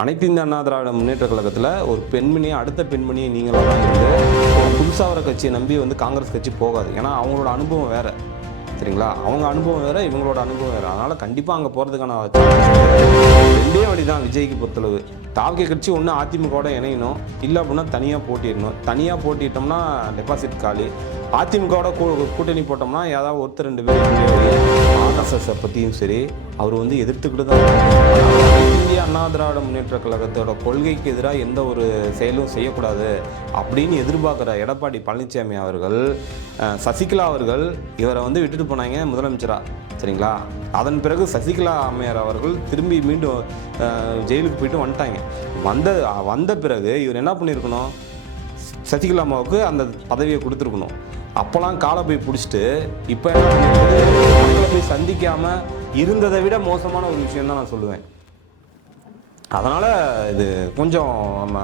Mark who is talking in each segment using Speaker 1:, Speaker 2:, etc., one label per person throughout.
Speaker 1: அனைத்து இந்திய அண்ணா திராவிட முன்னேற்ற கழகத்தில் ஒரு பெண்மணியை அடுத்த பெண்மணியை நீங்களாக தான் இருந்து புதுசாக வர கட்சியை நம்பி வந்து காங்கிரஸ் கட்சி போகாது. ஏன்னா அவங்களோட அனுபவம் வேறு. சரிங்களா? அவங்க அனுபவம் வேறு இவங்களோட அனுபவம் வேறு. அதனால் கண்டிப்பாக அங்கே போகிறதுக்கான ரெண்டே வழி தான் விஜய்க்கு பொறுத்தளவு. தாவக கட்சி ஒன்று அதிமுகவோட இணையணும். இல்லை அப்படின்னா தனியாக போட்டிடணும் தனியாக போட்டிட்டோம்னா டெபாசிட் காலி. அதிமுகவோட கூ கூட்டணி போட்டோம்னா ஏதாவது ஒருத்தர் ரெண்டு பேர் ஆர்எஸ்எஸை பற்றியும் சரி அவர் வந்து எதிர்த்துக்கிட்டு தான் இந்திய அண்ணா திராவிட முன்னேற்ற கழகத்தோட கொள்கைக்கு எதிராக எந்த ஒரு செயலும் செய்யக்கூடாது அப்படின்னு எதிர்பார்க்குற எடப்பாடி பழனிசாமி அவர்கள் சசிகலா அவர்கள் இவரை வந்து விட்டுட்டு போனாங்க முதலமைச்சரா. சரிங்களா? அதன் பிறகு சசிகலா அம்மையார் அவர்கள் திரும்பி மீண்டும் ஜெயிலுக்கு போயிட்டு வந்துட்டாங்க. வந்த வந்த பிறகு இவர் என்ன பண்ணியிருக்கணும்? சசிகலா அம்மாவுக்கு அந்த பதவியை கொடுத்துருக்கணும். அப்போலாம் காலை போய் பிடிச்சிட்டு இப்போ என்ன மக்களை போய் சந்திக்காமல் இருந்ததை விட மோசமான ஒரு விஷயம் தான் நான் சொல்லுவேன். அதனால் இது கொஞ்சம் நம்ம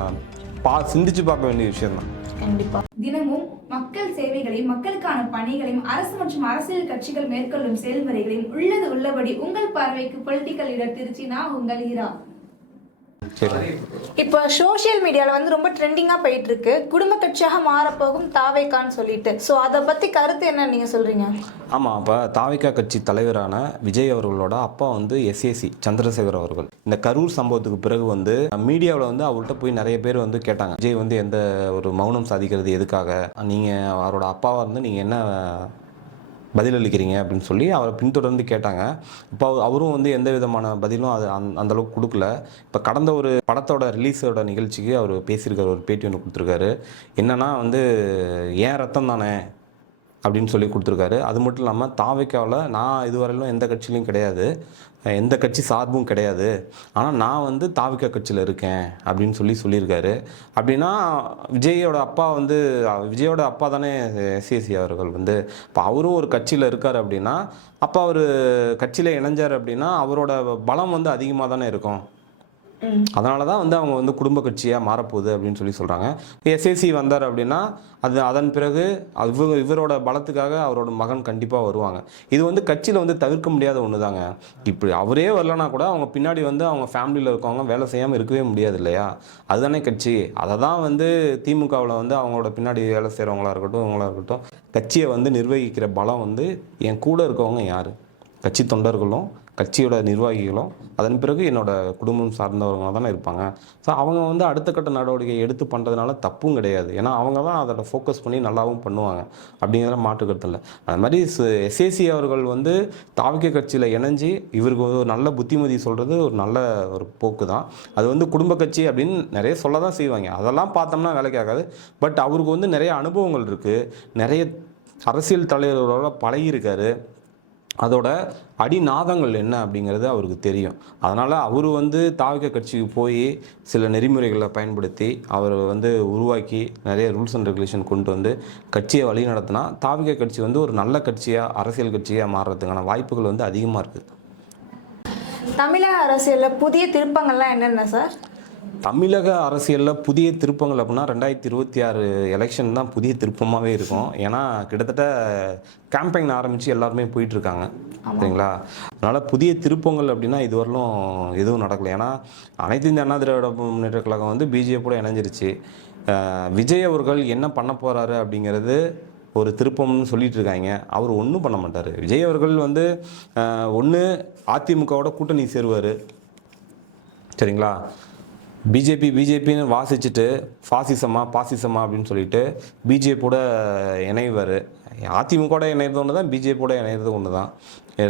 Speaker 1: பா சிந்திச்சு பார்க்க வேண்டிய விஷயம் தான்
Speaker 2: கண்டிப்பா.
Speaker 3: தினமும் மக்கள் சேவைகளையும் மக்களுக்கான பணிகளையும் அரசு மற்றும் அரசியல் கட்சிகள் மேற்கொள்ளும் செயல்முறைகளையும் உள்ளது உள்ளபடி உங்கள் பார்வைக்கு பொலிட்டிக்கல் லீடர் திருச்சி நான் உங்கள் ஹீரா.
Speaker 1: சரி.
Speaker 2: இப்போ சோஷியல் மீடியால வந்து ரொம்ப ட்ரெண்டிங்கா போயிட்டு இருக்கு குடும்ப கட்சியாக மாறப்போகும் தாவேக்கான்னு சொல்லிட்டு. ஸோ அதை பத்தி கருத்து என்ன நீங்க சொல்றீங்க?
Speaker 1: ஆமாம் அப்போ தாவிகா கட்சி தலைவரான விஜய் அவர்களோட அப்பா வந்து எஸ்ஏசி சந்திரசேகர் அவர்கள். இந்த கரூர் சம்பவத்துக்கு பிறகு வந்து மீடியாவில் வந்து அவர்கிட்ட போய் நிறைய பேர் வந்து கேட்டாங்க. விஜய் வந்து எந்த ஒரு மௌனம் சாதிக்கிறது எதுக்காக? நீங்கள் அவரோட அப்பாவாக இருந்து நீங்கள் என்ன பதிலளிக்கிறீங்க அப்படின்னு சொல்லி அவரை பின்தொடர்ந்து கேட்டாங்க. இப்போ அவரும் வந்து எந்த விதமான பதிலும் அது அந்த அந்த அளவுக்கு கொடுக்கல. இப்போ கடந்த ஒரு படத்தோட ரிலீஸோட நிகழ்ச்சிக்கு அவர் பேசியிருக்காரு ஒரு பேட்டி ஒன்று கொடுத்துருக்காரு. என்னென்னா வந்து ஏன் ரத்தம் தானே? அப்படின்னு சொல்லி கொடுத்துருக்காரு. அது மட்டும் இல்லாமல் தாவைக்காவில் நான் இதுவரையிலும் எந்த கட்சியிலையும் கிடையாது. எந்த கட்சி சார்பும் கிடையாது. ஆனால் நான் வந்து தாவிக்கா கட்சியில் இருக்கேன் அப்படின்னு சொல்லி சொல்லியிருக்காரு. அப்படின்னா விஜயோட அப்பா வந்து விஜயோட அப்பா தானே எஸ்சிஎஸ்சி அவர்கள் வந்து. இப்போ அவரும் ஒரு கட்சியில் இருக்கார் அப்படின்னா அப்போ அவர் கட்சியில் இணைஞ்சார் அப்படின்னா அவரோட பலம் வந்து அதிகமாக தானே இருக்கும். அதனால தான் வந்து அவங்க வந்து குடும்ப கட்சியாக மாறப்போகுது அப்படின்னு சொல்லி சொல்கிறாங்க எஸ்ஏசி வந்தார் அப்படின்னா அது அதன் பிறகு இவங்க இவரோட பலத்துக்காக அவரோட மகன் கண்டிப்பாக வருவாங்க. இது வந்து கட்சியில் வந்து தவிர்க்க முடியாத ஒன்று தாங்க இப்படி அவரே வரலனா கூட அவங்க பின்னாடி வந்து அவங்க ஃபேமிலியில் இருக்கவங்க வேலை செய்யாமல் இருக்கவே முடியாது இல்லையா? அதுதானே கட்சி. அதை தான் வந்து திமுகவில் வந்து அவங்களோட பின்னாடி வேலை செய்கிறவங்களா இருக்கட்டும் இவங்களா இருக்கட்டும் கட்சியை வந்து நிர்வகிக்கிற பலம் வந்து என் கூட இருக்கவங்க யார்? கட்சி தொண்டர்களும் கட்சியோட நிர்வாகிகளும் அதன் பிறகு என்னோட குடும்பம் சார்ந்தவங்களாக தானே இருப்பாங்க. ஸோ அவங்க வந்து அடுத்த கட்ட நடவடிக்கை எடுத்து பண்ணுறதுனால தப்பும் கிடையாது. ஏன்னா அவங்க தான் அதோட ஃபோக்கஸ் பண்ணி நல்லாவும் பண்ணுவாங்க. அப்படிங்கிற மாற்று கருத்து இல்லை. அது மாதிரி எஸ்ஏசி அவர்கள் வந்து தாவிக்க கட்சியில் இணைஞ்சு இவருக்கு ஒரு நல்ல புத்திமதி சொல்கிறது ஒரு நல்ல ஒரு போக்கு தான். அது வந்து குடும்ப கட்சி அப்படின்னு நிறைய சொல்ல தான் செய்வாங்க. அதெல்லாம் பார்த்தோம்னா வேலைக்கு ஆகாது. பட் அவருக்கு வந்து நிறைய அனுபவங்கள் இருக்குது நிறைய அரசியல் தலைவர்களோட பழகியிருக்காரு அதோட அடிநாதங்கள் என்ன அப்படிங்கிறது அவருக்கு தெரியும். அதனால் அவர் வந்து தாவிக கட்சிக்கு போய் சில நெறிமுறைகளை பயன்படுத்தி அவர் வந்து உருவாக்கி நிறைய ரூல்ஸ் அண்ட் ரெகுலேஷன் கொண்டு வந்து கட்சியை வழி நடத்தினா தாவிக கட்சி வந்து ஒரு நல்ல கட்சியாக அரசியல் கட்சியாக மாறுறதுக்கான வாய்ப்புகள் வந்து அதிகமாக இருக்குது
Speaker 2: தமிழக அரசியலில் புதிய திருப்பங்கள்லாம் என்னென்ன சார்?
Speaker 1: தமிழக அரசியலில் புதிய திருப்பங்கள் அப்படின்னா ரெண்டாயிரத்தி இருபத்தி ஆறு எலெக்ஷன் தான் புதிய திருப்பமாகவே இருக்கும். ஏன்னா கிட்டத்தட்ட கேம்பெயின் ஆரம்பித்து எல்லாருமே போயிட்டு இருக்காங்க சரிங்களா? அதனால் புதிய திருப்பங்கள் அப்படின்னா இதுவரையிலும் எதுவும் நடக்கல. ஏன்னா அனைத்து இந்திய அண்ணா திராவிட முன்னேற்ற கழகம் வந்து பிஜேபியோட இணைஞ்சிருச்சு. விஜய் அவர்கள் என்ன பண்ண போகிறாரு அப்படிங்கிறது ஒரு திருப்பம்னு சொல்லிட்டு இருக்காங்க. அவர் ஒன்றும் பண்ண மாட்டார். விஜய் அவர்கள் வந்து ஒன்று அதிமுகவோட கூட்டணி சேருவார். சரிங்களா? பிஜேபி பிஜேபின்னு வாசிச்சுட்டு ஃபாசிசமா பாசிசமா அப்படின்னு சொல்லிட்டு பிஜேபியோட இணைவார். அதிமுக இணையிறது ஒன்று தான் பிஜேபியோட இணையிறது ஒன்று தான்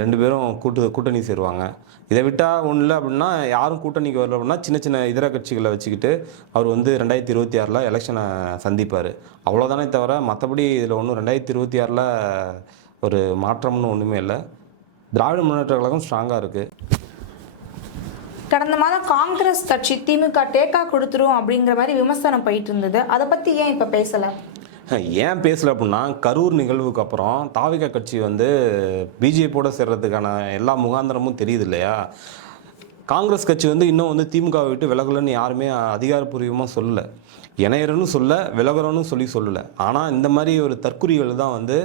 Speaker 1: ரெண்டு பேரும் கூட்டு கூட்டணி சேருவாங்க. இதை விட்டால் ஒன்றும் இல்லை அப்படின்னா யாரும் கூட்டணிக்கு வரல அப்படின்னா சின்ன சின்ன இதர கட்சிகளை வச்சுக்கிட்டு அவர் வந்து ரெண்டாயிரத்தி இருபத்தி ஆறில் எலெக்ஷனை சந்திப்பார். அவ்வளோதானே தவிர மற்றபடி இதில் ஒன்றும் ரெண்டாயிரத்தி இருபத்தி ஆறில் ஒரு மாற்றம்னு ஒன்றுமே இல்லை. திராவிட முன்னேற்ற கழகம் ஸ்ட்ராங்காக இருக்குது
Speaker 2: கடந்த மாதம் காங்கிரஸ் கட்சி திமுக டேக்கா கொடுத்துரும் அப்படிங்கிற மாதிரி விமர்சனம் போயிட்டு இருந்தது அதை பற்றி ஏன் இப்போ பேசலை?
Speaker 1: ஏன் பேசல அப்படின்னா கரூர் நிகழ்வுக்கு அப்புறம் தாவிக கட்சி வந்து பிஜேபியோட சேர்றதுக்கான எல்லா முகாந்திரமும் தெரியுது இல்லையா? காங்கிரஸ் கட்சி வந்து இன்னும் வந்து திமுகவை விட்டு விலகலன்னு யாருமே அதிகாரப்பூர்வமாக சொல்லலை. இணையரன்னு சொல்ல விலகிறோன்னு சொல்லி சொல்லலை. ஆனால் இந்த மாதிரி ஒரு தற்குறிகள் தான் வந்து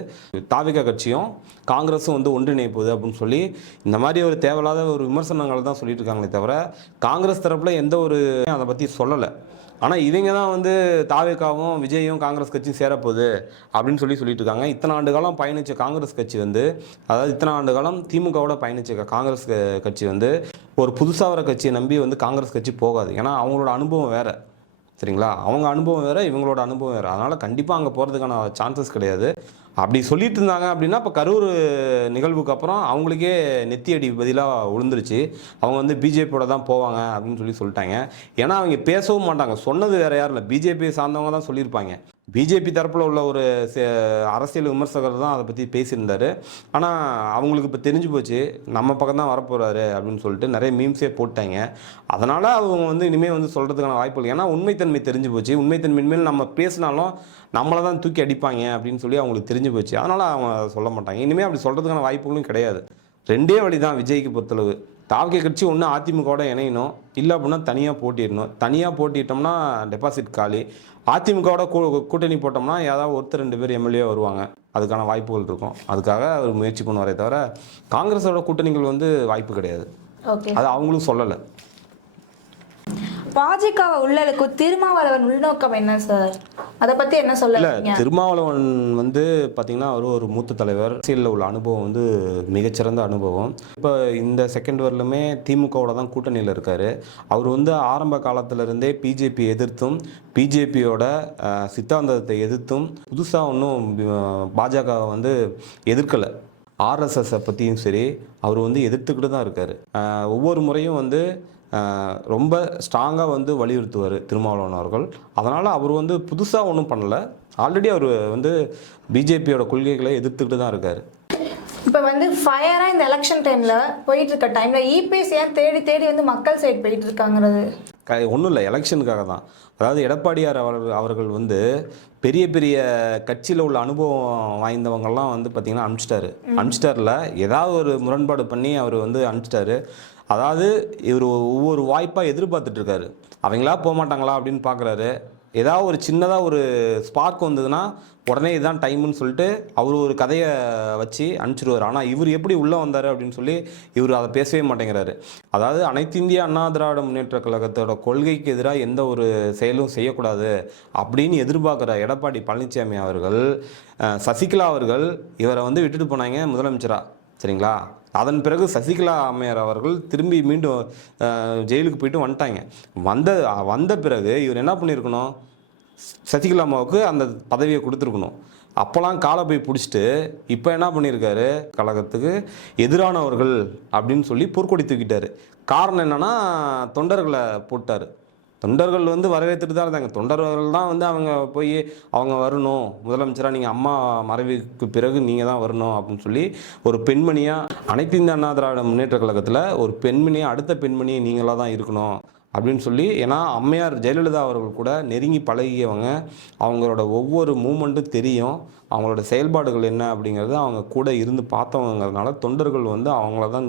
Speaker 1: தாவிக கட்சியும் காங்கிரஸும் வந்து ஒன்றிணைப்போகுது அப்படின்னு சொல்லி இந்த மாதிரி ஒரு தேவையில்லாத ஒரு விமர்சனங்கள் தான் சொல்லிட்டு இருக்காங்களே தவிர காங்கிரஸ் தரப்பில் எந்த ஒரு அதை பற்றி சொல்லலை. ஆனால் இவங்க தான் வந்து தாவேக்காவும் விஜயும் காங்கிரஸ் கட்சியும் சேரப்போகுது அப்படின்னு சொல்லி சொல்லிட்டு இருக்காங்க. இத்தனை ஆண்டு காலம் பயணித்த காங்கிரஸ் கட்சி வந்து அதாவது இத்தனை ஆண்டு காலம் திமுகவோட பயணித்த காங்கிரஸ் கட்சி வந்து ஒரு புதுசாக வர கட்சியை நம்பி வந்து காங்கிரஸ் கட்சி போகாது. ஏன்னா அவங்களோட அனுபவம் வேறு. சரிங்களா? அவங்க அனுபவம் வேறு இவங்களோட அனுபவம் வேறு. அதனால் கண்டிப்பாக அங்கே போகிறதுக்கான சான்சஸ் கிடையாது. அப்படி சொல்லிட்டு இருந்தாங்க அப்படின்னா இப்போ கரூர் நிகழ்வுக்கு அப்புறம் அவங்களுக்கே நெத்தி அடி பதிலாக விழுந்துருச்சு அவங்க வந்து பிஜேபியோட தான் போவாங்க அப்படின்னு சொல்லி சொல்லிட்டாங்க. ஏன்னா அவங்க பேசவும் மாட்டாங்க. சொன்னது வேறு யாரும் இல்லை. பிஜேபி சார்ந்தவங்க தான் சொல்லியிருப்பாங்க. பிஜேபி தரப்பில் உள்ள ஒரு சே- அரசியல் விமர்சகர் தான் அதை பற்றி பேசியிருந்தார். ஆனால் அவங்களுக்கு இப்போ தெரிஞ்சு போச்சு நம்ம பக்கம் தான் வரப்போகிறாரு அப்படின்னு சொல்லிட்டு நிறைய மீம்ஸே போட்டாங்க. அதனால் அவங்க வந்து இனிமேல் வந்து சொல்கிறதுக்கான வாய்ப்பு இல்லை. ஏன்னா உண்மைத்தன்மை தெரிஞ்சு போச்சு. உண்மைத்தன்மை மேல் நம்ம பேசினாலும் நம்மளை தான் தூக்கி அடிப்பாங்க அப்படின்னு சொல்லி அவங்களுக்கு தெரிஞ்சு போச்சு. அதனால் அவங்க சொல்ல மாட்டாங்க. இனிமேல் அப்படி சொல்கிறதுக்கான வாய்ப்புகளும் கிடையாது. ரெண்டே வழி தான் விஜய்க்கு பொறுத்தளவு. தாவகை கட்சி ஒன்று அதிமுகவோட இணையணும். இல்லை அப்படின்னா தனியாக போட்டிடணும் தனியாக போட்டிட்டோம்னா டெபாசிட் காலி. அதிமுகவோட கூட்டணி போட்டோம்னா ஏதாவது ஒருத்தர் ரெண்டு பேர் எம்எல்ஏ வருவாங்க. அதுக்கான வாய்ப்புகள் இருக்கும். அதுக்காக அவர் முயற்சி பண்ணுவாரே தவிர காங்கிரஸோட கூட்டணிகள் வந்து வாய்ப்பு கிடையாது. அது அவங்களும் சொல்லலை.
Speaker 2: பாஜகவை உள்ளலுக்கு திருமாவளவன் உள்நோக்கம் என்ன சார்? அதை பத்தி என்ன சொல்ல?
Speaker 1: திருமாவளவன் வந்து பார்த்தீங்கன்னா அவர் ஒரு மூத்த தலைவர். அரசியலில் உள்ள அனுபவம் வந்து மிகச்சிறந்த அனுபவம். இப்போ இந்த செகண்ட் வரலுமே திமுகவோட தான் கூட்டணியில் இருக்கார். அவர் வந்து ஆரம்ப காலத்துல இருந்தே பிஜேபி எதிர்த்தும் பிஜேபியோட சித்தாந்தத்தை எதிர்த்தும் புதுசாக ஒன்றும் பாஜக வந்து எதிர்க்கலை. ஆர்எஸ்எஸ்ஸை பற்றியும் சரி அவர் வந்து எதிர்த்துக்கிட்டு தான் இருக்கார். ஒவ்வொரு முறையும் வந்து ரொம்ப ஸ்ட்ராங்காக வந்து வலியுறுத்துவார் திருமாவளவன் அவர்கள். அதனால் அவர் வந்து புதுசாக ஒன்றும் பண்ணலை. ஆல்ரெடி அவர் வந்து பிஜேபியோட கொள்கைகளை எதிர்த்துக்கிட்டு தான் இருக்கார்.
Speaker 2: இப்ப வந்து ஃபயரா இந்த எலெக்ஷன் டைம்ல போயிட்டு இருக்க டைம்ல இபிஎஸ் ஏன் தேடி தேடி வந்து மக்கள் சைடு போயிட்டு இருக்காங்கிறது
Speaker 1: க ஒன்றும் இல்லை எலெக்ஷனுக்காக தான். அதாவது எடப்பாடியார் அவர்கள் அவர்கள் வந்து பெரிய பெரிய கட்சியில் உள்ள அனுபவம் வாய்ந்தவங்கெல்லாம் வந்து பார்த்திங்கன்னா அனுப்பிச்சிட்டாரு. அனுப்பிச்சிட்டார்ல ஏதாவது ஒரு முரண்பாடு பண்ணி அவர் வந்து அனுப்பிச்சிட்டாரு. அதாவது இவர் ஒவ்வொரு வாய்ப்பாக எதிர்பார்த்துட்டு இருக்காரு அவங்களா போக மாட்டாங்களா அப்படின்னு பார்க்குறாரு ஏதாவது ஒரு சின்னதாக ஒரு ஸ்பார்க் வந்ததுன்னா உடனே இதுதான் டைம்னு சொல்லிட்டு அவர் ஒரு கதையை வச்சு அனுப்பிச்சிடுவார் ஆனால் இவர் எப்படி உள்ளே வந்தார் அப்படின்னு சொல்லி இவர் அதை பேசவே மாட்டேங்கிறாரு. அதாவது அனைத்து இந்திய அண்ணா திராவிட முன்னேற்ற கழகத்தோட கொள்கைக்கு எதிராக எந்த ஒரு செயலும் செய்யக்கூடாது அப்படின்னு எதிர்பார்க்குற எடப்பாடி பழனிசாமி அவர்கள் சசிகலா அவர்கள் இவரை வந்து விட்டுட்டு போனாங்க முதலமைச்சராக சரிங்களா? அதன் பிறகு சசிகலா அம்மையார் அவர்கள் திரும்பி மீண்டும் ஜெயிலுக்கு போயிட்டு வந்துட்டாங்க. வந்த வந்த பிறகு இவர் என்ன பண்ணியிருக்கணும் சசிகலா அம்மாவுக்கு அந்த பதவியை கொடுத்துருக்கணும். அப்போலாம் காலை போய் பிடிச்சிட்டு இப்போ என்ன பண்ணியிருக்காரு கழகத்துக்கு எதிரானவர்கள் அப்படின்னு சொல்லி பொற்கொடி தூக்கிட்டார். காரணம் என்னன்னா தொண்டர்களை போட்டார். தொண்டர்கள் வந்து வரவேற்றுட்டு தான் இருந்தாங்க. தொண்டர்கள் தான் வந்து அவங்க போய் அவங்க வரணும். முதலமைச்சராக நீங்கள் அம்மா மறைவுக்கு பிறகு நீங்கள் தான் வரணும். அப்படின்னு சொல்லி ஒரு பெண்மணியாக அனைத்து இந்திய அண்ணா திராவிட முன்னேற்ற கழகத்தில் ஒரு பெண்மணியாக அடுத்த பெண்மணி நீங்களாக தான் இருக்கணும். அப்படின்னு சொல்லி ஏன்னா அம்மையார் ஜெயலலிதா அவர்கள் கூட நெருங்கி பழகியவங்க. அவங்களோட ஒவ்வொரு மூமெண்ட்டும் தெரியும். அவங்களோட செயல்பாடுகள் என்ன அப்படிங்கிறது அவங்க கூட இருந்து பார்த்தவங்கிறதுனால தொண்டர்கள் வந்து அவங்கள தான்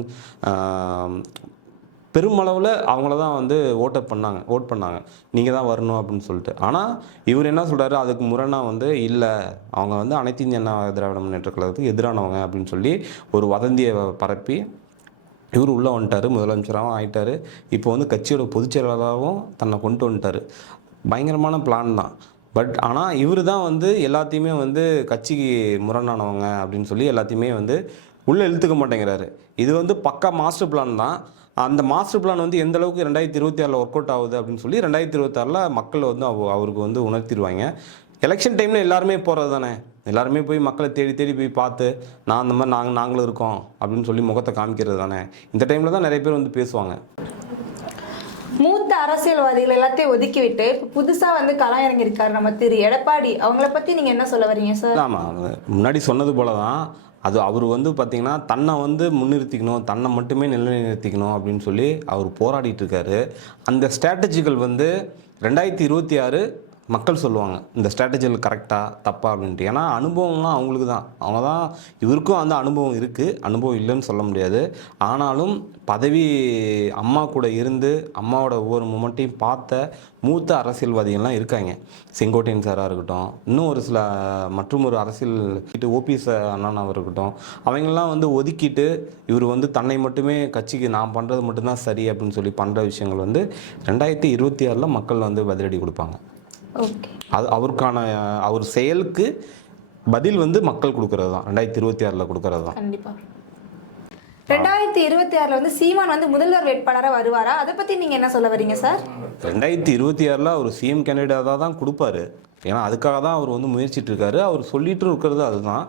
Speaker 1: பெருமளவில் அவங்கள தான் வந்து ஓட்டை பண்ணாங்க ஓட் பண்ணாங்க. நீங்கள் தான் வரணும் அப்படின்னு சொல்லிட்டு. ஆனால் இவர் என்ன சொல்கிறாரு அதுக்கு முரணாக வந்து இல்லை அவங்க வந்து அனைத்து இந்திய அண்ணா திராவிட முன்னேற்ற கழகத்துக்கு எதிரானவங்க அப்படின்னு சொல்லி ஒரு வதந்தியை பரப்பி இவர் உள்ளே வந்துட்டார் முதலமைச்சராகவும் ஆகிட்டார் இப்போ வந்து கட்சியோட பொதுச்செயலாளராகவும் தன்னை கொண்டு வந்துட்டார். பயங்கரமான பிளான் தான். பட் ஆனால் இவர் தான் வந்து எல்லாத்தையுமே வந்து கட்சிக்கு முரணானவங்க அப்படின்னு சொல்லி எல்லாத்தையுமே வந்து உள்ளே இழுத்துக்க மாட்டேங்கிறாரு. இது வந்து பக்கா மாஸ்டர் பிளான் தான். அந்த மாஸ்டர் பிளான் வந்து எந்த அளவுக்கு ரெண்டாயிரத்தி இருபத்தி ஆறில் ஒர்க் அவுட் ஆகுது அப்படின்னு சொல்லி ரெண்டாயிரத்தி இருபத்தாறில் மக்கள் வந்து அவ- அவருக்கு வந்து உணர்த்திடுவாங்க. எலெக்ஷன் டைமில் எல்லாருமே போகிறது தானே? எல்லாருமே போய் மக்களை தேடி தேடி போய் பார்த்து நான் அந்த மாதிரி நாங்கள் நாங்களும் இருக்கோம் அப்படின்னு சொல்லி முகத்தை காமிக்கிறது தானே? இந்த டைமில் தான் நிறைய பேர் வந்து பேசுவாங்க.
Speaker 2: மூத்த அரசியல்வாதிகள் எல்லாத்தையும் ஒதுக்கிவிட்டு இப்போ புதுசா வந்து களம் இறங்கியிருக்காரு நம்ம திரு. எடப்பாடி அவங்கள பத்தி நீங்க என்ன சொல்ல வரீங்க சார்
Speaker 1: ஆமாம் முன்னாடி சொன்னது போல தான் அது அவர் வந்து பார்த்திங்கன்னா தன்னை வந்து முன்னிறுத்திக்கணும் தன்னை மட்டுமே நிலைநிறுத்திக்கணும் அப்படின்னு சொல்லி அவர் போராடிட்டு இருக்காரு. அந்த ஸ்ட்ராட்டஜிகள் வந்து ரெண்டாயிரத்தி இருபத்தி ஆறு மக்கள் சொல்லுவாங்க இந்த ஸ்ட்ராட்டஜியில் கரெக்டாக தப்பா அப்படின்ட்டு. ஏன்னா அனுபவம்லாம் அவங்களுக்கு தான். அவங்க தான் இவருக்கும் அந்த அனுபவம் இருக்குது அனுபவம் இல்லைன்னு சொல்ல முடியாது. ஆனாலும் பதவி அம்மா கூட இருந்து அம்மாவோட ஒவ்வொரு மூமெண்ட்டையும் பார்த்த மூத்த அரசியல்வாதிகள்லாம் இருக்காங்க. செங்கோட்டையன் சாராக இருக்கட்டும் இன்னும் ஒரு சில மற்றும் ஒரு அரசியல் ஓபிஎஸ் அண்ணனாக இருக்கட்டும் அவங்கெல்லாம் வந்து ஒதுக்கிட்டு இவர் வந்து தன்னை மட்டுமே கட்சிக்கு நான் பண்ணுறது மட்டும்தான் சரி அப்படின்னு சொல்லி பண்ணுற விஷயங்கள் வந்து ரெண்டாயிரத்தி இருபத்தி ஆறில் மக்கள் வந்து பதிலடி கொடுப்பாங்க. அது அவருக்கான அவர் செயலுக்கு பதில் வந்து மக்கள் கொடுக்கறது தான். ரெண்டாயிரத்தி இருபத்தி ஆறில் கொடுக்கறது தான்.
Speaker 2: கண்டிப்பா. ரெண்டாயிரத்தி இருபத்தி ஆறுல வந்து சீமான் வந்து முதல்வர் வேட்பாளரா வருவாரா? அதை பத்தி நீங்க என்ன சொல்ல வரீங்க சார்
Speaker 1: ரெண்டாயிரத்தி இருபத்தி ஆறில் அவர் சிஎம் கேண்டிடேட்டாக தான் கொடுப்பாரு. ஏன்னா அதுக்காக தான் அவர் வந்து முயற்சிட்டு இருக்காரு. அவர் சொல்லிட்டு இருக்கிறது அதுதான்.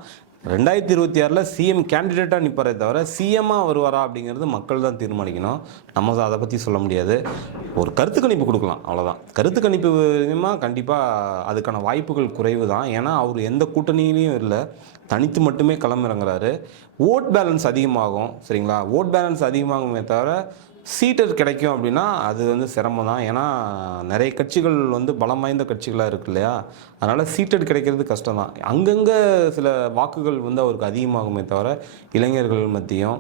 Speaker 1: ரெண்டாயிரத்தி இருபத்தி ஆறில் சிஎம் கேண்டிடேட்டாக நிற்பாரே தவிர சிஎம்மாக வருவாரா அப்படிங்கிறது மக்கள் தான் தீர்மானிக்கணும். நம்ம அதை பற்றி சொல்ல முடியாது. ஒரு கருத்து கணிப்பு கொடுக்கலாம் அவ்வளோதான் கருத்து கணிப்பு மூலியமாக கண்டிப்பாக அதுக்கான வாய்ப்புகள் குறைவு தான் ஏன்னா அவர் எந்த கூட்டணியிலையும் இல்லை. தனித்து மட்டுமே களமிறங்குறாரு. ஓட் பேலன்ஸ் அதிகமாகும் சரிங்களா? ஓட் பேலன்ஸ் அதிகமாகுமே தவிர சீட்டர் கிடைக்கும் அப்படின்னா அது வந்து சிரமம் தான். ஏன்னா நிறைய கட்சிகள் வந்து பலம் வாய்ந்த கட்சிகளாக இருக்கு இல்லையா? அதனால் சீட்டர் கிடைக்கிறது கஷ்டம் தான். அங்கங்கே சில வாக்குகள் வந்து அவருக்கு அதிகமாகுமே தவிர இளைஞர்கள் மத்தியும்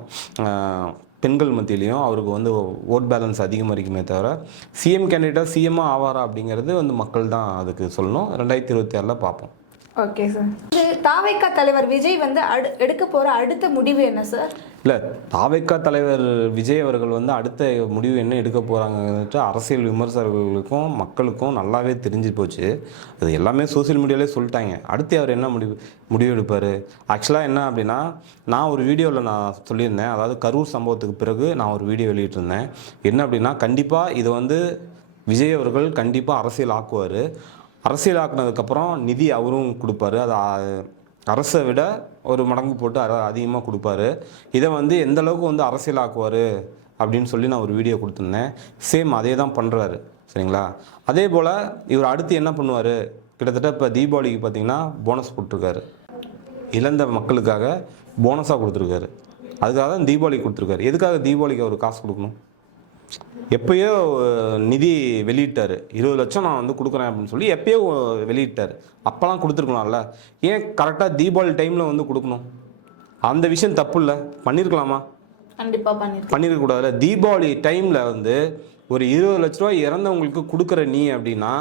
Speaker 1: பெண்கள் மத்தியிலையும் அவருக்கு வந்து ஓட் பேலன்ஸ் அதிகமாக இருக்குமே தவிர சிஎம் கேண்டிடேட்டாக சிஎம்மாக ஆவாரா அப்படிங்கிறது வந்து மக்கள் தான் அதுக்கு சொல்லணும். ரெண்டாயிரத்தி இருபத்தி ஆறில் பார்ப்போம்.
Speaker 2: ஓகே சார் இது தாவைக்கா தலைவர் விஜய் வந்து அடு எடுக்க போகிற அடுத்த முடிவு என்ன சார்
Speaker 1: இல்லை தாவைக்கா தலைவர் விஜய் அவர்கள் வந்து அடுத்த முடிவு என்ன எடுக்க போகிறாங்கன்ட்டு அரசியல் விமர்சகர்களுக்கும் மக்களுக்கும் நல்லாவே தெரிஞ்சு போச்சு. அது எல்லாமே சோஷியல் மீடியாலே சொல்லிட்டாங்க. அடுத்து அவர் என்ன முடிவு முடிவு எடுப்பார்? ஆக்சுவலாக என்ன அப்படின்னா நான் ஒரு வீடியோவில் நான் சொல்லியிருந்தேன். அதாவது கரூர் சம்பவத்துக்கு பிறகு நான் ஒரு வீடியோ வெளியிட்டிருந்தேன். என்ன அப்படின்னா கண்டிப்பாக இதை வந்து விஜய் அவர்கள் கண்டிப்பாக அரசியல் ஆக்குவார். அரசியலாக்குனதுக்கப்புறம் நிதி அவரும் கொடுப்பாரு. அது அரசை விட ஒரு மடங்கு போட்டு அர அதிகமாக கொடுப்பாரு. இதை வந்து எந்த அளவுக்கு வந்து அரசியலாக்குவார் அப்படின்னு சொல்லி நான் ஒரு வீடியோ கொடுத்துருந்தேன். சேம் அதே தான் பண்ணுறாரு சரிங்களா? அதே போல் இவர் அடுத்து என்ன பண்ணுவார்? கிட்டத்தட்ட இப்போ தீபாவளிக்கு பார்த்தீங்கன்னா போனஸ் கொடுத்துருக்காரு இழந்த மக்களுக்காக போனஸாக கொடுத்துருக்காரு. அதுக்காக தான் தீபாவளிக்கு கொடுத்துருக்காரு. எதுக்காக தீபாவளிக்கு அவர் காசு கொடுக்கணும்? எப்பயோ நிதி வெளியிட்டார். இருபது லட்சம் நான் வந்து கொடுக்குறேன் அப்படின்னு சொல்லி எப்பயோ வெளியிட்டார். அப்போலாம் கொடுத்துருக்கலாம்ல. ஏன் கரெக்டாக தீபாவளி டைமில் வந்து கொடுக்கணும்? அந்த விஷயம் தப்பு இல்லை. பண்ணியிருக்கலாமா
Speaker 2: கண்டிப்பா பண்ணிருக்கேன்.
Speaker 1: பண்ணியிருக்க கூடாதுல்ல. தீபாவளி டைமில் வந்து ஒரு இருபது லட்ச ரூபாய் இறந்தவங்களுக்கு கொடுக்குற நீ அப்படின்னா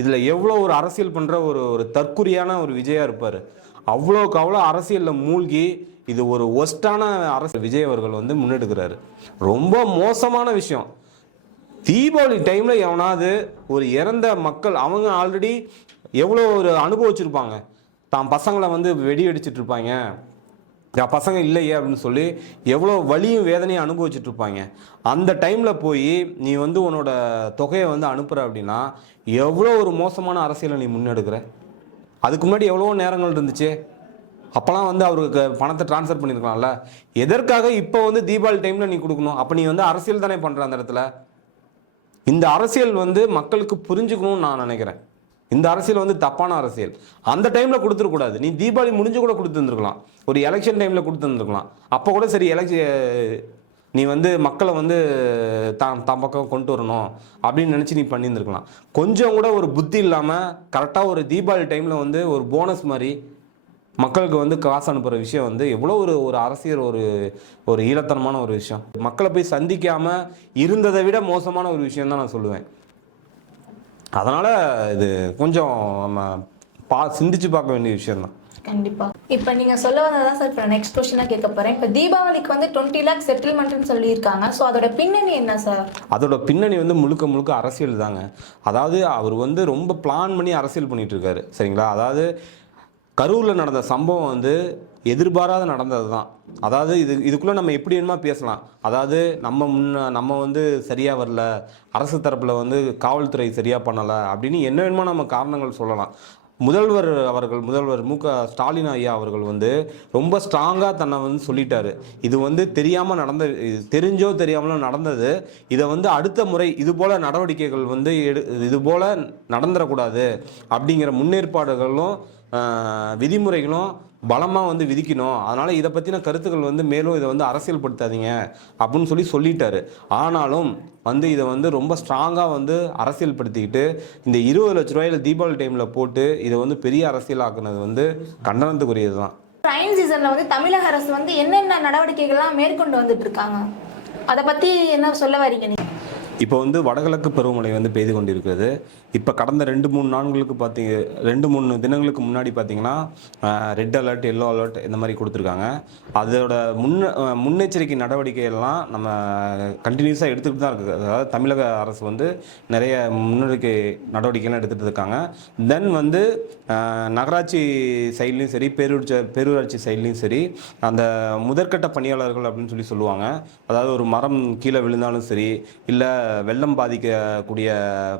Speaker 1: இதில் எவ்வளோ ஒரு அரசியல் பண்ணுற ஒரு ஒரு தற்குறியான ஒரு விஜயா இருப்பார். அவ்வளோக்கு அவ்வளோ அரசியலில் மூழ்கி இது ஒரு ஒஸ்டான அரசு விஜய் அவர்கள் வந்து முன்னெடுக்கிறாரு. ரொம்ப மோசமான விஷயம். தீபாவளி டைமில் எவனாவது ஒரு இறந்த மக்கள் அவங்க ஆல்ரெடி எவ்வளோ ஒரு அனுபவிச்சிருப்பாங்க. தான் பசங்களை வந்து வெடி அடிச்சிட்டு இருப்பாங்க என் பசங்க இல்லையே அப்படின்னு சொல்லி எவ்வளோ வலியும் வேதனையும் அனுபவிச்சுட்டு இருப்பாங்க அந்த டைமில் போய் நீ வந்து உன்னோட தொகையை வந்து அனுப்புகிற அப்படின்னா எவ்வளோ ஒரு மோசமான அரசியலை நீ முன்னெடுக்கிற? அதுக்கு முன்னாடி எவ்வளோ நேரங்கள் இருந்துச்சு? அப்போலாம் வந்து அவருக்கு பணத்தை ட்ரான்ஸ்ஃபர் பண்ணியிருக்கலாம்ல. எதற்காக இப்போ வந்து தீபாவளி டைமில் நீ கொடுக்கணும்? அப்போ நீ வந்து அரசியல் தானே பண்ணுற அந்த இடத்துல? இந்த அரசியல் வந்து மக்களுக்கு புரிஞ்சுக்கணும்னு நான் நினைக்கிறேன். இந்த அரசியல் வந்து தப்பான அரசியல். அந்த டைமில் கொடுத்துருக்கூடாது நீ தீபாவளி முடிஞ்சு கூட கொடுத்துருந்துருக்கலாம். ஒரு எலெக்ஷன் டைமில் கொடுத்துருந்துருக்கலாம். அப்போ கூட சரி எலெக்ஷன் நீ வந்து மக்களை வந்து தான் தன் பக்கம் கொண்டு வரணும் அப்படின்னு நினச்சி நீ பண்ணியிருந்துருக்கலாம். கொஞ்சம் கூட ஒரு புத்தி இல்லாமல் கரெக்டாக ஒரு தீபாவளி டைமில் வந்து ஒரு போனஸ் மாதிரி மக்களுக்கு வந்து காசு அனுப்புகிற விஷயம் வந்து எவ்வளோ ஒரு ஒரு அரசியல் ஒரு ஒரு ஈழத்தனமான ஒரு விஷயம். மக்களை போய் சந்திக்காமல் இருந்ததை விட மோசமான ஒரு விஷயம் தான் நான் சொல்லுவேன். அதனால் இது கொஞ்சம் நம்ம பா சிந்திச்சு பார்க்க வேண்டிய விஷயம் தான்
Speaker 2: கண்டிப்பா. இப்போ நீங்க சொல்ல வந்ததான் சார் இப்போ நெக்ஸ்ட் கொஸ்டினா கேட்க போறேன். இப்போ தீபாவளிக்கு வந்து டுவெண்ட்டி லேக் செட்டில்மெண்ட்னு சொல்லியிருக்காங்க. ஸோ அதோட பின்னணி என்ன சார்
Speaker 1: அதோட பின்னணி வந்து முழுக்க முழுக்க அரசியல் தாங்க அதாவது அவர் வந்து ரொம்ப பிளான் பண்ணி அரசியல் பண்ணிட்டு இருக்காரு. சரிங்களா? அதாவது கரூரில் நடந்த சம்பவம் வந்து எதிர்பாராத நடந்தது தான் அதாவது இது இதுக்குள்ளே நம்ம எப்படி வேணுமா பேசலாம். அதாவது நம்ம முன்ன நம்ம வந்து சரியாக வரல. அரசு தரப்பில் வந்து காவல்துறை சரியாக பண்ணலை. அப்படின்னு என்ன வேணுமோ நம்ம காரணங்கள் சொல்லலாம். முதல்வர் அவர்கள் முதல்வர் மு க ஸ்டாலின் ஐயா அவர்கள் வந்து ரொம்ப ஸ்ட்ராங்காக தன்னை வந்து சொல்லிட்டாரு. இது வந்து தெரியாமல் நடந்த இது தெரிஞ்சோ தெரியாமலோ நடந்தது. இதை வந்து அடுத்த முறை இது போல் நடவடிக்கைகள் வந்து எடு இது போல் நடந்துடக்கூடாது அப்படிங்கிற முன்னேற்பாடுகளும் விதிமுறைகளும் பலமாக வந்து விதிக்கணும். அதனால் இதை பற்றின கருத்துக்கள் வந்து மேலும் இதை வந்து அரசியல்படுத்தாதீங்க அப்படின்னு சொல்லி சொல்லிட்டாரு. ஆனாலும் வந்து இதை வந்து ரொம்ப ஸ்ட்ராங்காக வந்து அரசியல்படுத்திக்கிட்டு இந்த இருபது லட்ச ரூபாயில தீபாவளி டைமில் போட்டு இதை வந்து பெரிய அரசியலாக்குனது வந்து கண்டனத்துக்குரியது தான்.
Speaker 2: ரைன் சீசன்ல வந்து தமிழக அரசு வந்து என்னென்ன நடவடிக்கைகள்லாம் மேற்கொண்டு வந்துட்டு இருக்காங்க? அதை பத்தி என்ன சொல்ல வரீங்க நீங்க?
Speaker 1: இப்போ வந்து வடகிழக்கு பருவமழை வந்து பெய்து கொண்டிருக்கிறது. இப்போ கடந்த ரெண்டு மூணு நாட்களுக்கு பார்த்தீங்க ரெண்டு மூணு தினங்களுக்கு முன்னாடி பார்த்தீங்கன்னா ரெட் அலர்ட் எல்லோ அலர்ட் இந்த மாதிரி கொடுத்துருக்காங்க. அதோட முன்ன முன்னெச்சரிக்கை நடவடிக்கை எல்லாம் நம்ம கண்டினியூஸாக எடுத்துக்கிட்டு தான் இருக்குது. அதாவது தமிழக அரசு வந்து நிறைய முன்னெடுக்கை நடவடிக்கைலாம் எடுத்துகிட்டு இருக்காங்க. தென் வந்து நகராட்சி சைட்லேயும் சரி பேரூர்ச்ச பேரூராட்சி சைட்லேயும் சரி அந்த முதற்கட்ட பணியாளர்கள் அப்படின்னு சொல்லி சொல்லுவாங்க. அதாவது ஒரு மரம் கீழே விழுந்தாலும் சரி இல்லை வெள்ளம் பாதிக்கக்கூடிய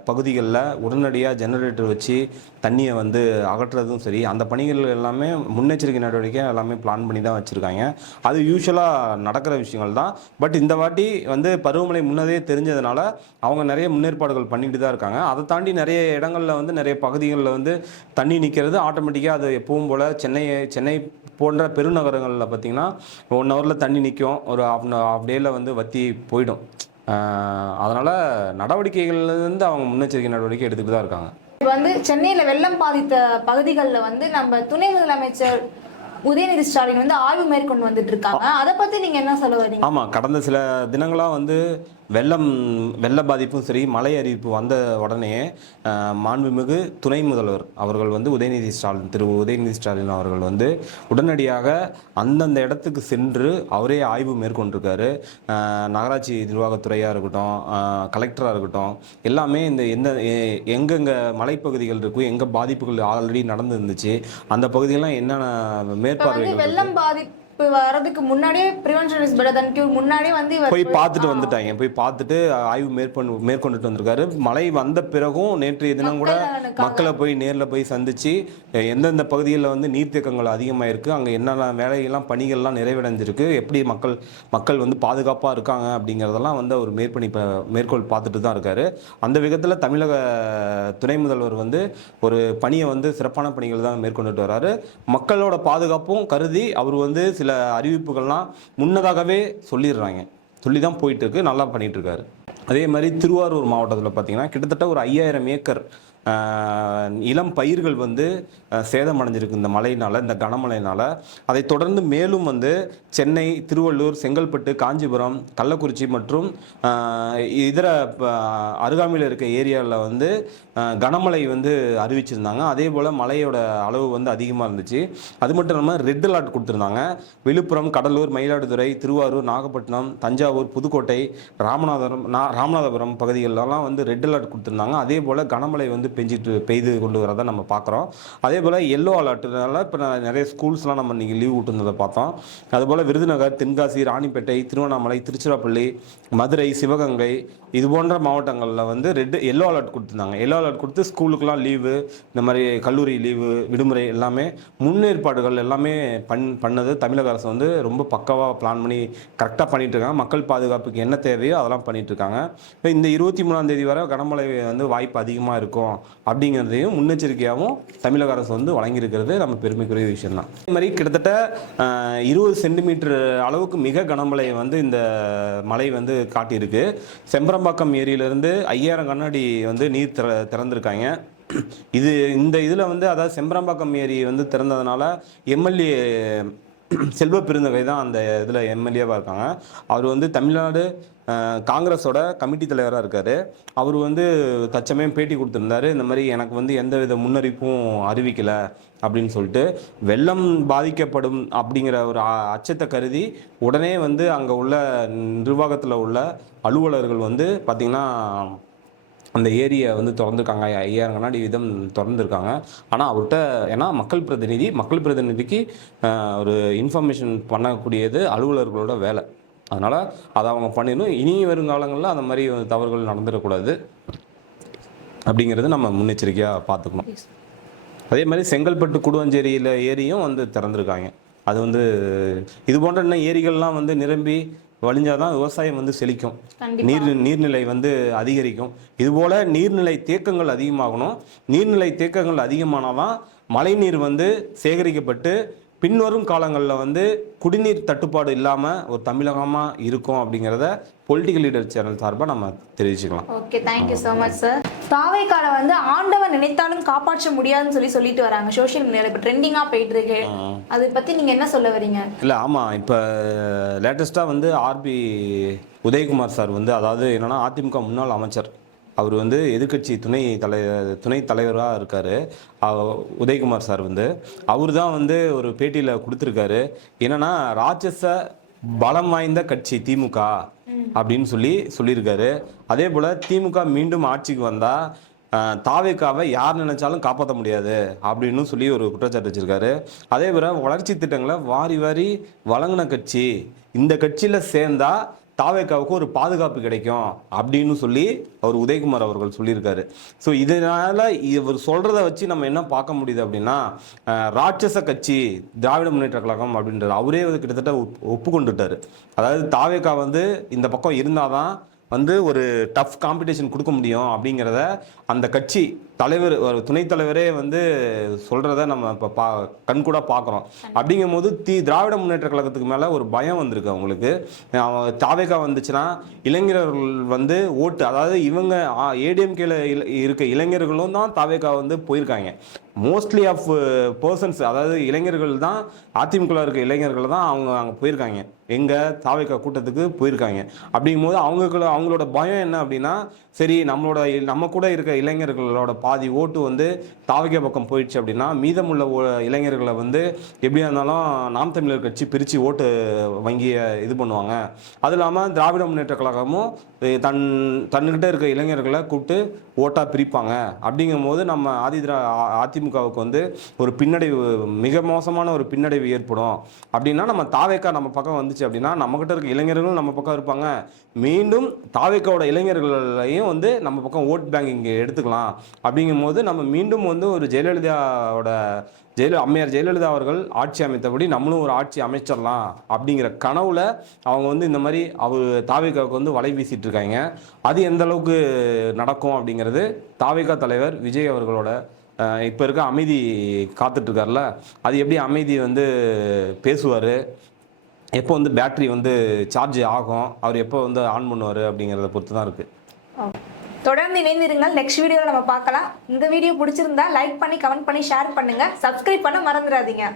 Speaker 1: பகுதிகளில் உடனடியாக ஜெனரேட்டர் வச்சு தண்ணியை வந்து அகற்றுறதும் சரி அந்த பணிகள் எல்லாமே முன்னெச்சரிக்கை நடவடிக்கை எல்லாமே பிளான் பண்ணி தான் வச்சுருக்காங்க. அது யூஸ்வலாக நடக்கிற விஷயங்கள் தான். பட் இந்த வாட்டி வந்து பருவமழை முன்னதே தெரிஞ்சதுனால அவங்க நிறைய முன்னேற்பாடுகள் பண்ணிட்டு தான் இருக்காங்க. அதை தாண்டி நிறைய இடங்களில் வந்து நிறைய பகுதிகளில் வந்து தண்ணி நிற்கிறது ஆட்டோமேட்டிக்காக அது எப்பவும் போல் சென்னை சென்னை போன்ற பெருநகரங்களில் பார்த்தீங்கன்னா ஒன் ஹவரில் தண்ணி நிற்கும் ஒரு ஆஃப் ஆஃப் டேயில் வந்து வற்றி போயிடும். அதனால் நடவடிக்கைகள்லேருந்து அவங்க முன்னெச்சரிக்கை நடவடிக்கை எடுத்துகிட்டு தான் இருக்காங்க.
Speaker 2: இப்போ வந்து சென்னையில வெள்ளம் பாதித்த பகுதிகளில் வந்து நம்ம துணை முதலமைச்சர் உதயநிதி ஸ்டாலின் வந்து ஆய்வு மேற்கொண்டு வந்துட்டு இருக்காங்க. அதை பத்தி நீங்க என்ன சொல்ல வரீங்க
Speaker 1: ஆமாம் கடந்த சில தினங்களாக வந்து வெள்ளம் வெள்ள பாதிப்பும் சரி மழை அறிவிப்பு வந்த உடனே மாண்புமிகு துணை முதல்வர் அவர்கள் வந்து உதயநிதி ஸ்டாலின் திரு உதயநிதி ஸ்டாலின் அவர்கள் வந்து உடனடியாக அந்தந்த இடத்துக்கு சென்று அவரே ஆய்வு மேற்கொண்டிருக்காரு நகராட்சி நிர்வாகத்துறையாக இருக்கட்டும் கலெக்டராக இருக்கட்டும் எல்லாமே இந்த எந்த எங்கெங்க மலைப்பகுதிகள் இருக்கும் எங்கே பாதிப்புகள் ஆல்ரெடி நடந்து இருந்துச்சு அந்த பகுதியெல்லாம் என்னென்ன இருக்கு?
Speaker 2: வெள்ளம் பாதிப்பு வர்றதுக்கு முன்னாடியே prevention is better than cure முன்னாடியே வந்து
Speaker 1: போய் பார்த்துட்டு வந்துட்டாங்க. போய் பார்த்துட்டு ஆய்வு மேற்கொண்டு மேற்கொண்டுட்டு வந்திருக்காரு. மழை வந்த பிறகும் நேற்றைய தினம் கூட
Speaker 2: மக்கள்
Speaker 1: போய் நேரில் போய் சந்திச்சு எந்தெந்த பகுதிகளில் வந்து நீர்த்தேக்கங்கள் அதிகமாக இருக்குது அங்கே என்னென்ன வேலைகள்லாம் பணிகள்லாம் நிறைவடைஞ்சிருக்கு எப்படி மக்கள் மக்கள் வந்து பாதுகாப்பாக இருக்காங்க அப்படிங்கிறதெல்லாம் வந்து அவர் மேற்பணி மேற்கோள் பார்த்துட்டு தான் இருக்காரு. அந்த விதத்தில் தமிழக துணை முதல்வர் வந்து ஒரு பணியை வந்து சிறப்பான பணிகள் தான் மேற்கொண்டுட்டு வராரு. மக்களோட பாதுகாப்பும் கருதி அவர் வந்து சில அறிவிப்புகள்லாம் முன்னதாகவே சொல்லிடுறாங்க. சொல்லி தான் போயிட்டு இருக்கு நல்லா பண்ணிட்டு இருக்காரு அதே மாதிரி திருவாரூர் மாவட்டத்தில் பார்த்தீங்கன்னா கிட்டத்தட்ட ஒரு ஐயாயிரம் ஏக்கர் இளம் பயிர்கள் வந்து சேதமடைஞ்சிருக்கு இந்த மழையினால இந்த கனமழையினால. அதை தொடர்ந்து மேலும் வந்து சென்னை திருவள்ளூர் செங்கல்பட்டு காஞ்சிபுரம் கள்ளக்குறிச்சி மற்றும் இதர ப- அருகாமையில் இருக்க ஏரியாவில் வந்து கனமழை வந்து அறிவிச்சிருந்தாங்க. அதே போல் மழையோட அளவு வந்து அதிகமாக இருந்துச்சு. அது மட்டும் இல்லாமல் ரெட் அலர்ட் கொடுத்துருந்தாங்க. விழுப்புரம் கடலூர் மயிலாடுதுறை திருவாரூர் நாகப்பட்டினம் தஞ்சாவூர் புதுக்கோட்டை ராமநாதபுரம் ராமநாதபுரம் பகுதிகளெலாம் வந்து ரெட் அலர்ட் கொடுத்துருந்தாங்க. அதே போல் கனமழை வந்து பெஞ்சிட்டு பெய்து கொண்டு வரதை நம்ம பார்க்குறோம் அதே போல் எல்லோ அலர்ட்னால இப்போ நிறைய ஸ்கூல்ஸ்லாம் நம்ம இன்றைக்கி லீவ் விட்டுருந்ததை பார்த்தோம். அதுபோல் விருதுநகர் தென்காசி ராணிப்பேட்டை திருவண்ணாமலை திருச்சிராப்பள்ளி மதுரை சிவகங்கை இது போன்ற மாவட்டங்களில் வந்து ரெட் எல்லோ அலர்ட் கொடுத்துருந்தாங்க. எல்லோ அலர்ட் கொடுத்து ஸ்கூலுக்குலாம் லீவு இந்த மாதிரி கல்லூரி லீவு விடுமுறை எல்லாமே முன்னேற்பாடுகள் எல்லாமே பண் பண்ணது தமிழக அரசு வந்து ரொம்ப பக்காவாக பிளான் பண்ணி கரெக்டாக பண்ணிட்டு இருக்காங்க. மக்கள் பாதுகாப்புக்கு என்ன தேவையோ அதெல்லாம் பண்ணிட்டு இருக்காங்க. இப்போ இந்த இருபத்தி மூணாம் தேதி வரை கனமழை வந்து வாய்ப்பு அதிகமாக இருக்கும் அப்படிங்கிறதையும் முன்னெச்சரிக்கையாகவும் தமிழக அரசு வந்து வழங்கியிருக்கிறது நம்ம பெருமைக்குரிய விஷயம் தான் அதே மாதிரி கிட்டத்தட்ட இருபது சென்டிமீட்டர் அளவுக்கு மிக கனமழை வந்து இந்த மழை வந்து காட்டியிருக்கு. செம்பரம்பாக்கம் ஏரியிலிருந்து ஐயாயிரம் கண்ணாடி வந்து நீர் திற திறந்திருக்காங்க. இது இந்த இதில் வந்து அதாவது செம்பரம்பாக்கம் ஏரி வந்து திறந்ததுனால எம்எல்ஏ செல்வ பெருந்தகை தான் அந்த இதில் எம்எல்ஏவாக இருக்காங்க. அவர் வந்து தமிழ்நாடு காங்கிரஸோட கமிட்டி தலைவராக இருக்கார். அவர் வந்து தச்சமயம் பேட்டி கொடுத்துருந்தாரு. இந்த மாதிரி எனக்கு வந்து எந்த வித முன்னறிப்பும் அறிவிக்கலை அப்படின்னு சொல்லிட்டு வெள்ளம் பாதிக்கப்படும் அப்படிங்கிற ஒரு அ- அச்சத்தை கருதி உடனே வந்து அங்கே உள்ள நிர்வாகத்தில் உள்ள அலுவலர்கள் வந்து பார்த்திங்கன்னா அந்த ஏரியை வந்து திறந்துருக்காங்க. ஐயாயிரம் கண்ணாடி வீதம் திறந்துருக்காங்க. ஆனால் அவர்கிட்ட ஏன்னா மக்கள் பிரதிநிதி மக்கள் பிரதிநிதிக்கு ஒரு இன்ஃபர்மேஷன் பண்ணக்கூடியது அலுவலர்களோட வேலை. அதனால் அதை அவங்க பண்ணிடணும். இனி வருங்காலங்களில் அந்த மாதிரி தவறுகள் நடந்துடக்கூடாது. அப்படிங்கிறது நம்ம முன்னெச்சரிக்கையாக பார்த்துக்கணும். அதே மாதிரி செங்கல்பட்டு குடுவஞ்சேரியில் ஏரியும் வந்து திறந்துருக்காங்க. அது வந்து இது போன்ற இன்னும் ஏரிகள்லாம் வந்து நிரம்பி வழிஞ்சாதான் விவசாயம் வந்து செழிக்கும். நீர் நீர்நிலை வந்து அதிகரிக்கும். இதுபோல் நீர்நிலை தேக்கங்கள் அதிகமாகணும். நீர்நிலை தேக்கங்கள் அதிகமானாதான் மழைநீர் வந்து சேகரிக்கப்பட்டு பின்வரும் காலங்களில் வந்து குடிநீர் தட்டுப்பாடு இல்லாமல் ஒரு தமிழகமாக இருக்கும் அப்படிங்கிறத பொலிட்டிக்கல் லீடர் சேனல் சார்பாக நம்ம தெரிவிச்சுக்கலாம்.
Speaker 2: Okay thank you so much sir தாவைக்கால வந்து ஆண்டவன் நினைத்தாலும் காப்பாற்ற முடியாதுன்னு சொல்லி சொல்லிட்டு வராங்க. சோஷியல் மீடியால இப்போ ட்ரெண்டிங்கா போயிட்டு இருக்கு. அதை பத்தி நீங்க என்ன சொல்ல வரீங்க?
Speaker 1: இல்லை ஆமாம் இப்போ லேட்டஸ்ட்டாக வந்து ஆர்பி உதயகுமார் சார் வந்து அதாவது என்னன்னா அதிமுக முன்னாள் அமைச்சர். அவர் வந்து எதிர்க்கட்சி துணை தலை துணை தலைவராக இருக்கார். உதயகுமார் சார் வந்து. அவர் தான் வந்து ஒரு பேட்டியில் கொடுத்துருக்காரு. என்னன்னா ராட்சச பலம் வாய்ந்த கட்சி திமுக அப்படின்னு சொல்லி சொல்லியிருக்காரு. அதே போல் திமுக மீண்டும் ஆட்சிக்கு வந்தால் தாவேக்காவை யார் நினைச்சாலும் காப்பாற்ற முடியாது அப்படின்னு சொல்லி ஒரு குற்றச்சாட்டு வச்சிருக்காரு. அதே போல் வளர்ச்சி திட்டங்களை வாரி வாரி வழங்கின கட்சி இந்த கட்சியில் சேர்ந்தால் தாவேக்காவுக்கு ஒரு பாதுகாப்பு கிடைக்கும் அப்படின்னு சொல்லி அவர் உதயகுமார் அவர்கள் சொல்லியிருக்காரு. ஸோ இதனால இவர் சொல்கிறத வச்சு நம்ம என்ன பார்க்க முடியுது அப்படின்னா ராட்சச கட்சி திராவிட முன்னேற்ற கழகம் அப்படின்றது அவரே கிட்டத்தட்ட ஒப்பு- ஒப்புக்கொண்டுட்டாரு. அதாவது தாவேக்கா வந்து இந்த பக்கம் இருந்தால் தான் வந்து ஒரு டஃப் காம்படிஷன் கொடுக்க முடியும் அப்படிங்கிறத அந்த கட்சி தலைவர் ஒரு துணைத் தலைவரே வந்து சொல்கிறத நம்ம இப்போ பா கண்கூட பார்க்குறோம். அப்படிங்கும்போது தி திராவிட முன்னேற்ற கழகத்துக்கு மேலே ஒரு பயம் வந்திருக்கு அவங்களுக்கு. தாவேக்கா வந்துச்சுன்னா இளைஞர்கள் வந்து ஓட்டு அதாவது இவங்க ஏடிஎம்கேல இருக்க இளைஞர்களும் தான் தாவேக்கா வந்து போயிருக்காங்க. மோஸ்ட்லி ஆஃப் பர்சன்ஸ் அதாவது இளைஞர்கள் தான் அதிமுக இருக்க இளைஞர்கள் தான் அவங்க அங்கே போயிருக்காங்க. எங்கள் தாவேக்கா கூட்டத்துக்கு போயிருக்காங்க. அப்படிங்கும்போது அவங்களுக்கு அவங்களோட பயம் என்ன அப்படின்னா சரி நம்மளோட நம்ம கூட இருக்க இளைஞர்களோட பாதி ஓட்டு வந்து தாவேக்கா பக்கம் போயிடுச்சு அப்படின்னா மீதமுள்ள ஓ- இளைஞர்களை வந்து எப்படியா இருந்தாலும் நாம் தமிழர் கட்சி பிரித்து ஓட்டு வங்கியை இது பண்ணுவாங்க. அது இல்லாமல் திராவிட முன்னேற்ற கழகமும் தன் தன்னுக்கிட்ட இருக்க இளைஞர்களை கூப்பிட்டு ஓட்டாக பிரிப்பாங்க. அப்படிங்கும்போது நம்ம ஆதி திரா அதிமுகவுக்கு வந்து ஒரு பின்னடைவு மிக மோசமான ஒரு பின்னடைவு ஏற்படும். அப்படின்னா நம்ம தாவேக்கா நம்ம பக்கம் வந்துச்சு அப்படின்னா நம்மக்கிட்ட இருக்க இளைஞர்களும் நம்ம பக்கம் இருப்பாங்க. மீண்டும் தாவேக்காவோட இளைஞர்களையும் வந்து நம்ம பக்கம் ஓட் பேங்க் இங்கே எடுத்துக்கலாம். அப்படிங்கும்போது நம்ம மீண்டும் வந்து ஒரு ஜெயலலிதாவோட ஜெயல அம்மையார் ஜெயலலிதா அவர்கள் ஆட்சி அமைத்தபடி நம்மளும் ஒரு ஆட்சி அமைச்சிடலாம் அப்படிங்கிற கனவுல அவங்க வந்து இந்த மாதிரி அவர் தாவேக்காவுக்கு வந்து வலை வீசிட்டு இருக்காங்க. அது எந்த அளவுக்கு நடக்கும் அப்படிங்கிறது தாவேக்கா தலைவர் விஜய் அவர்களோட இப்போ இருக்க அமைதி காத்துட்ருக்கார்ல அது எப்படி அமைதி வந்து பேசுவார்? எப்போ வந்து பேட்டரி வந்து சார்ஜ் ஆகும்? அவர் எப்போ வந்து ஆன் பண்ணுவார் அப்படிங்கிறத பொறுத்து தான் இருக்குது
Speaker 2: தொடர்ந்து இணைந்திருங்கள். நெக்ஸ்ட் வீடியோவில் நம்ம பார்க்கலாம். இந்த வீடியோ பிடிச்சிருந்தா லைக் பண்ணி கமெண்ட் பண்ணி ஷேர் பண்ணுங்கள் சப்ஸ்கிரைப் பண்ண மறந்துடாதீங்க.